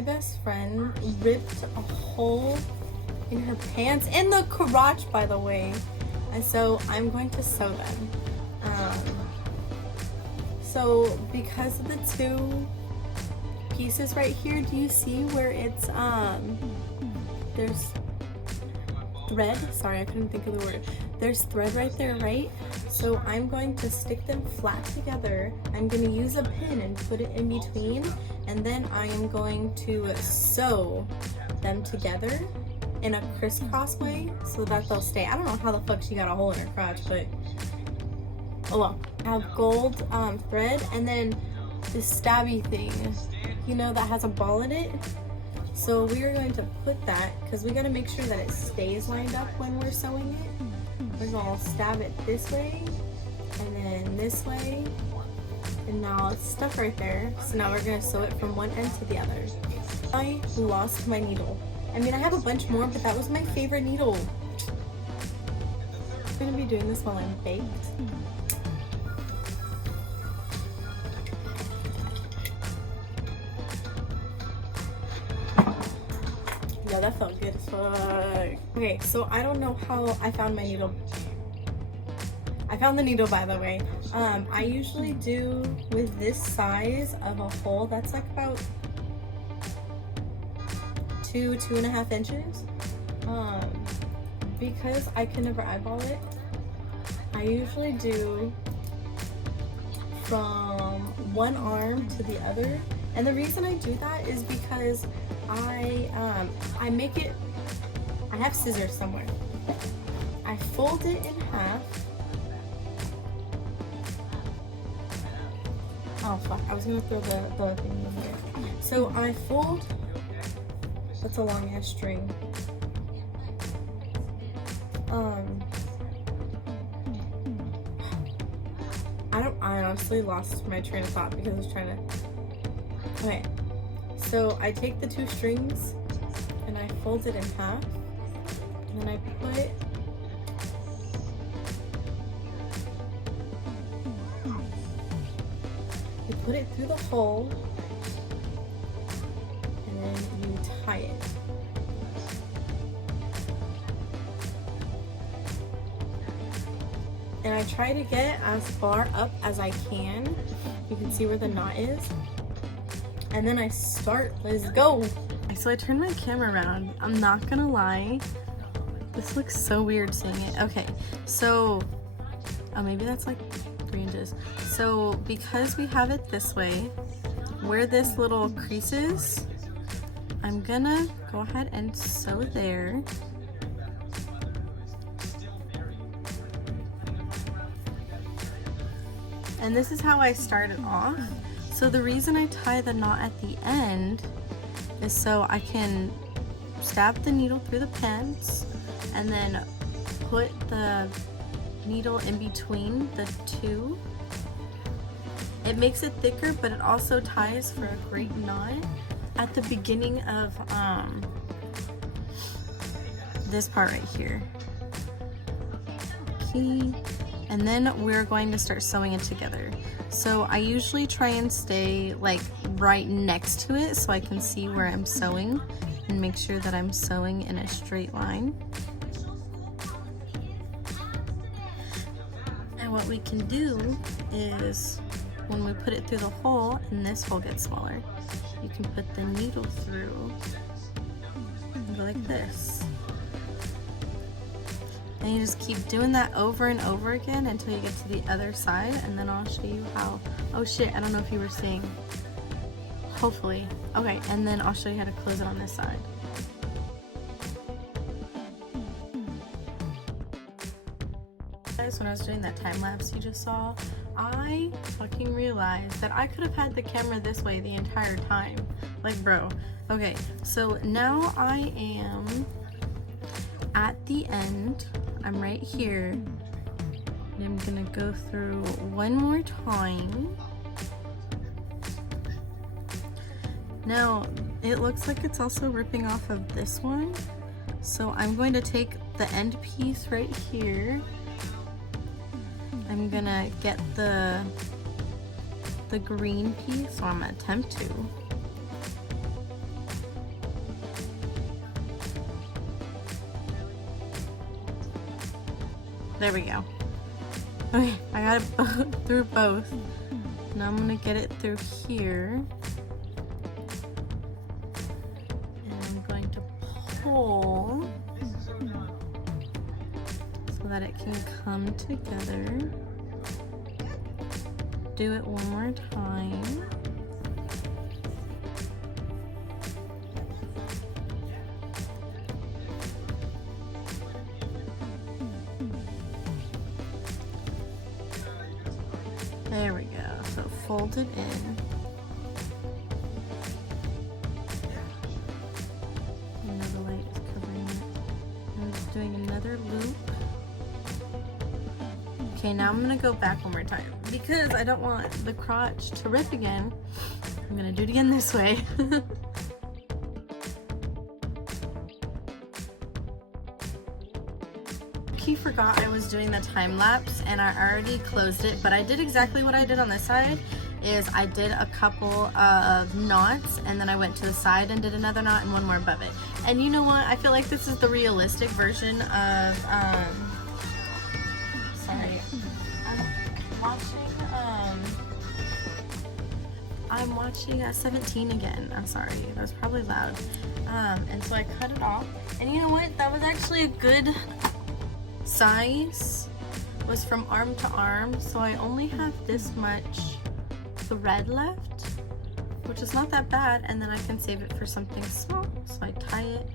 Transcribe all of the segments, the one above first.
my best friend ripped a hole in her pants and the crotch, by the way. And so I'm going to sew them. So because of the two pieces right here, do you see where it's there's thread? Sorry, I couldn't think of the word. There's thread right there, right? So I'm going to stick them flat together. I'm going to use a pin and put it in between, and then I am going to sew them together in a crisscross way so that they'll stay. I don't know how the fuck she got a hole in her crotch, but oh well. I have gold thread, and then this stabby thing, you know, that has a ball in it. So we are going to put that, because we got to make sure that it stays lined up when we're sewing it. We're going to stab it this way and then this way, and now it's stuck right there. So now we're going to sew it from one end to the other. I lost my needle. I mean, I have a bunch more, but that was my favorite needle. I'm going to be doing this while I'm baked. Yeah, that felt good as fuck. Okay, so I don't know how I found my needle. I found the needle, by the way. I usually do with this size of a hole that's like about 2.5 inches. Because I can never eyeball it, I usually do from one arm to the other. And the reason I do that is because I make it, I have scissors somewhere. I fold it in half. Oh fuck, I was gonna throw the thing in here. So I fold, that's a long ass string. I honestly lost my train of thought because I was trying to, okay. So I take the two strings and I fold it in half, and then I put it through the hole, and then you tie it. And I try to get as far up as I can. You can see where the knot is. And then I start, let's go. So I turned my camera around. I'm not gonna lie, this looks so weird seeing it. Okay, so, oh, maybe that's like 3 inches. So because we have it this way, where this little crease is, I'm gonna go ahead and sew there. And this is how I started off. So the reason I tie the knot at the end is so I can stab the needle through the pants and then put the needle in between the two. It makes it thicker, but it also ties for a great knot at the beginning of this part right here. Okay. And then we're going to start sewing it together. So I usually try and stay like right next to it so I can see where I'm sewing and make sure that I'm sewing in a straight line. And what we can do is when we put it through the hole and this hole gets smaller, you can put the needle through and go like this. And you just keep doing that over and over again until you get to the other side, and then I'll show you how. Oh shit, I don't know if you were seeing. Hopefully. Okay, and then I'll show you how to close it on this side. Guys, when I was doing that time lapse you just saw, I fucking realized that I could have had the camera this way the entire time. Like, bro. Okay, so now I am at the end. I'm right here, and I'm gonna go through one more time. Now, it looks like it's also ripping off of this one, so I'm going to take the end piece right here. I'm gonna get the green piece, so I'm gonna attempt to. There we go. Okay, I got it through both. Now I'm gonna get it through here. And I'm going to pull so that it can come together. Do it one more time. There we go. So fold it in. Another light is covering it. I'm just doing another loop. Okay, now I'm gonna go back one more time because I don't want the crotch to rip again. I'm gonna do it again this way. He forgot I was doing the time lapse and I already closed it, but I did exactly what I did on this side. Is I did a couple of knots and then I went to the side and did another knot and one more above it. And you know what? I feel like this is the realistic version of sorry. I'm watching 17 again. I'm sorry. That was probably loud. And so I cut it off. And you know what? That was actually a good size. Was from arm to arm, so I only have this much thread left, which is not that bad, and then I can save it for something small. So I tie it,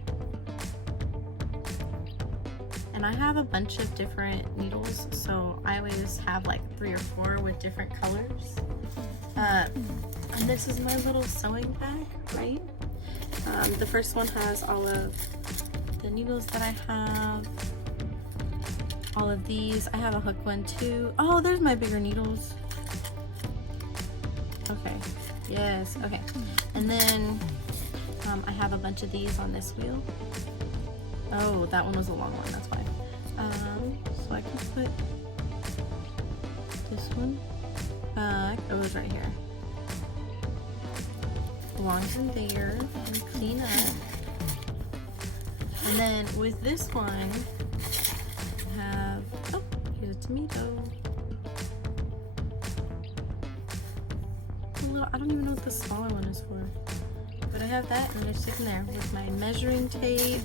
and I have a bunch of different needles, so I always have like 3 or 4 with different colors. And this is my little sewing bag, right? The first one has all of the needles that I have. All of these. I have a hook one too. Oh, there's my bigger needles. Okay. Yes. Okay. And then I have a bunch of these on this wheel. Oh, that one was a long one. That's why. So I can put this one back. Oh, it was right here. Belongs in there. And clean up. And then with this one, oh, here's a tomato. I don't even know what the smaller one is for. But I have that and they're sitting there with my measuring tape.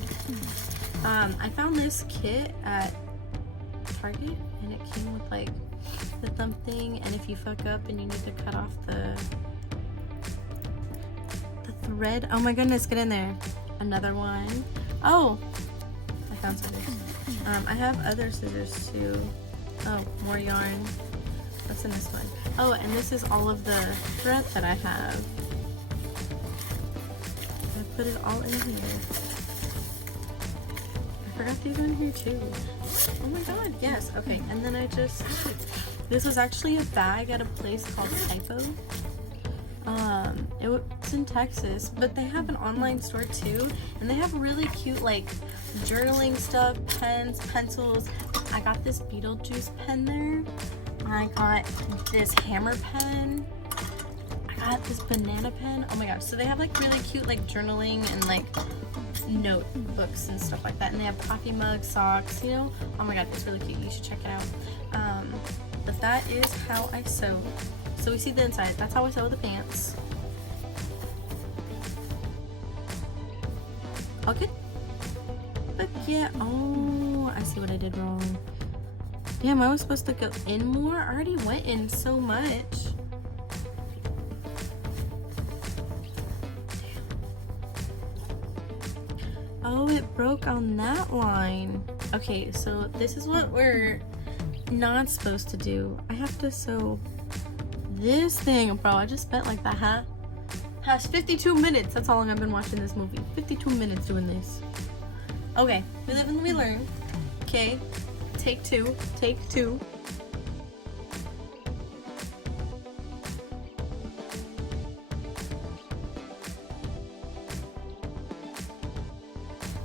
I found this kit at Target and it came with like the thumb thing, and if you fuck up and you need to cut off the thread. Oh my goodness, get in there. Another one. Oh, I found scissors. I have other scissors too. Oh, more yarn. What's in this one? Oh, and this is all of the thread that I have. I put it all in here. I forgot these are in here too. Oh my god, yes. Okay, and then this was actually a bag at a place called Typo. It was in Texas, but they have an online store too, and they have really cute like journaling stuff, pens, pencils. I got this Beetlejuice pen there. I got this hammer pen. I got this banana pen. Oh my gosh, so they have like really cute like journaling and like notebooks and stuff like that, and they have coffee mugs, socks, you know. Oh my god, it's really cute. You should check it out. But that is how I sew. So we see the inside. That's how I sew the pants. Okay. But yeah, oh, I see what I did wrong. Damn, I was supposed to go in more. I already went in so much. Oh, it broke on that line. Okay, so this is what we're not supposed to do. I have to sew this thing. Bro, I just spent like the past 52 minutes. That's how long I've been watching this movie. 52 minutes doing this. Okay, we live and we learn. Okay, take two.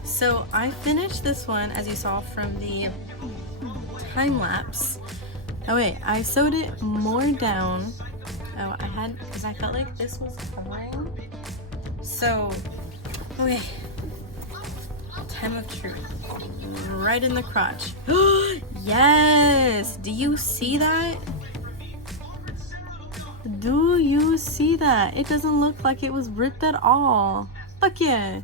So I finished this one, as you saw from the time lapse. Oh wait, I sewed it more down. Oh, I had, because I felt like this was covering. So, okay. Hem of truth. Right in the crotch. Yes! Do you see that? Do you see that? It doesn't look like it was ripped at all. Look yeah.